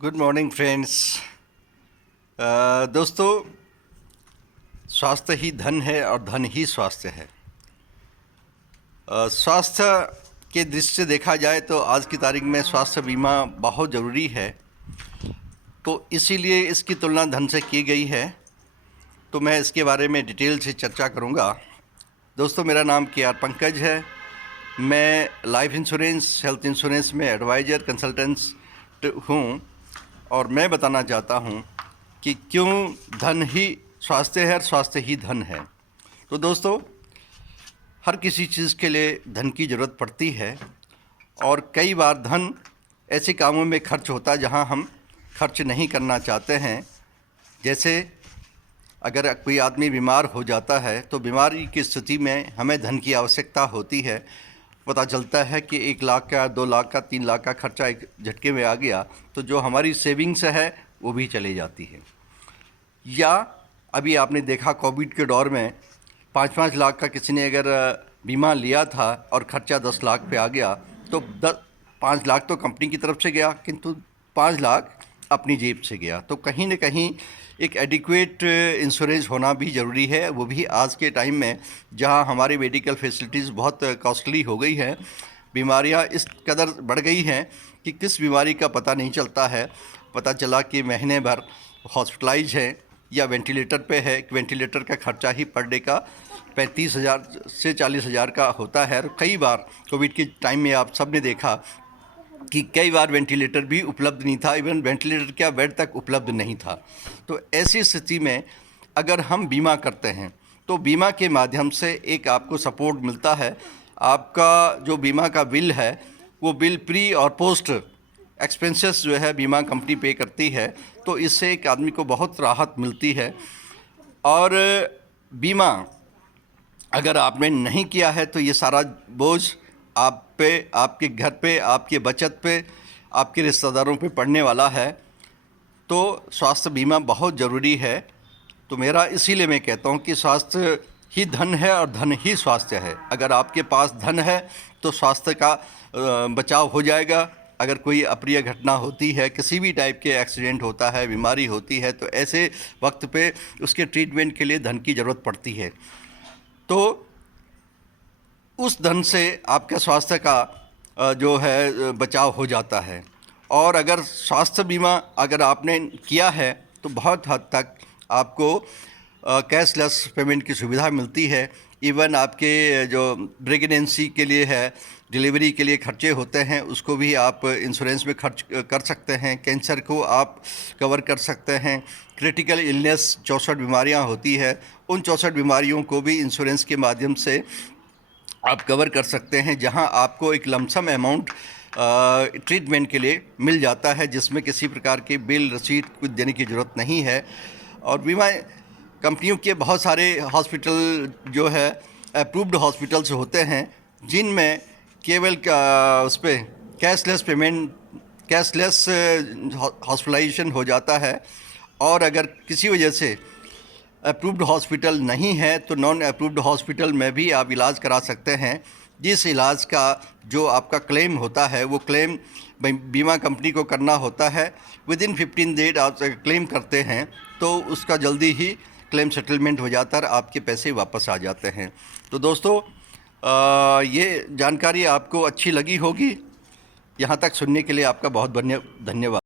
Good morning friends. दोस्तों, स्वास्थ्य ही धन है और धन ही स्वास्थ्य है। स्वास्थ्य के दृष्टि से देखा जाए तो आज की तारीख में स्वास्थ्य बीमा बहुत ज़रूरी है, तो इसीलिए इसकी तुलना धन से की गई है। तो मैं इसके बारे में डिटेल से चर्चा करूंगा। दोस्तों, मेरा नाम के आर पंकज है। मैं लाइफ इंश्योरेंस, हेल्थ इंश्योरेंस में एडवाइज़र कंसल्टेंट हूँ और मैं बताना चाहता हूँ कि क्यों धन ही स्वास्थ्य है और स्वास्थ्य ही धन है। तो दोस्तों, हर किसी चीज़ के लिए धन की ज़रूरत पड़ती है और कई बार धन ऐसे कामों में खर्च होता है जहाँ हम खर्च नहीं करना चाहते हैं। जैसे अगर कोई आदमी बीमार हो जाता है तो बीमारी की स्थिति में हमें धन की आवश्यकता होती है। पता चलता है कि 1 लाख का, 2 लाख का, 3 लाख का खर्चा एक झटके में आ गया, तो जो हमारी सेविंग्स है वो भी चली जाती है। या अभी आपने देखा कोविड के दौर में 5-5 लाख का किसी ने अगर बीमा लिया था और ख़र्चा 10 लाख पे आ गया, तो 5 लाख तो कंपनी की तरफ से गया, किंतु 5 लाख अपनी जेब से गया। तो कहीं न कहीं एक एडिक्वेट इंश्योरेंस होना भी ज़रूरी है, वो भी आज के टाइम में जहां हमारी मेडिकल फैसिलिटीज़ बहुत कॉस्टली हो गई है। बीमारियां इस कदर बढ़ गई हैं कि किस बीमारी का पता नहीं चलता है। पता चला कि महीने भर हॉस्पिटलाइज है या वेंटिलेटर पे है। वेंटिलेटर का खर्चा ही पर डे का 35,000 से 40,000 का होता है। कई बार कोविड के टाइम में आप सब ने देखा कि कई बार वेंटिलेटर भी उपलब्ध नहीं था, इवन वेंटिलेटर क्या बेड तक उपलब्ध नहीं था। तो ऐसी स्थिति में अगर हम बीमा करते हैं तो बीमा के माध्यम से एक आपको सपोर्ट मिलता है। आपका जो बीमा का बिल है वो बिल प्री और पोस्ट एक्सपेंसेस जो है बीमा कंपनी पे करती है, तो इससे एक आदमी को बहुत राहत मिलती है। और बीमा अगर आपने नहीं किया है तो ये सारा बोझ आप पे, आपके घर पे, आपके बचत पे, आपके रिश्तेदारों पे पड़ने वाला है। तो स्वास्थ्य बीमा बहुत ज़रूरी है। तो मेरा इसीलिए मैं कहता हूँ कि स्वास्थ्य ही धन है और धन ही स्वास्थ्य है। अगर आपके पास धन है तो स्वास्थ्य का बचाव हो जाएगा। अगर कोई अप्रिय घटना होती है, किसी भी टाइप के एक्सीडेंट होता है, बीमारी होती है, तो ऐसे वक्त पे उसके ट्रीटमेंट के लिए धन की ज़रूरत पड़ती है। तो उस धन से आपके स्वास्थ्य का जो है बचाव हो जाता है। और अगर स्वास्थ्य बीमा अगर आपने किया है तो बहुत हद तक आपको कैशलेस पेमेंट की सुविधा मिलती है। इवन आपके जो प्रेगनेंसी के लिए है, डिलीवरी के लिए खर्चे होते हैं, उसको भी आप इंश्योरेंस में खर्च कर सकते हैं। कैंसर को आप कवर कर सकते हैं। क्रिटिकल इलनेस 64 बीमारियां होती है, उन 64 बीमारियों को भी इंश्योरेंस के माध्यम से आप कवर कर सकते हैं, जहां आपको एक लमसम अमाउंट ट्रीटमेंट के लिए मिल जाता है, जिसमें किसी प्रकार के बिल रसीद कुछ देने की ज़रूरत नहीं है। और बीमा कंपनियों के बहुत सारे हॉस्पिटल जो है अप्रूव्ड हॉस्पिटल्स होते हैं, जिनमें केवल उस पर कैशलेस पेमेंट, कैशलेस हॉस्पिटलाइजेशन हो जाता है। और अगर किसी वजह से अप्रूव्ड हॉस्पिटल नहीं है तो नॉन अप्रूव्ड हॉस्पिटल में भी आप इलाज करा सकते हैं। जिस इलाज का जो आपका क्लेम होता है वो क्लेम बीमा कंपनी को करना होता है। विदिन 15 डेज आप क्लेम करते हैं तो उसका जल्दी ही क्लेम सेटलमेंट हो जाता है और आपके पैसे वापस आ जाते हैं। तो दोस्तों, ये जानकारी आपको अच्छी लगी होगी। यहाँ तक सुनने के लिए आपका बहुत धन्यवाद।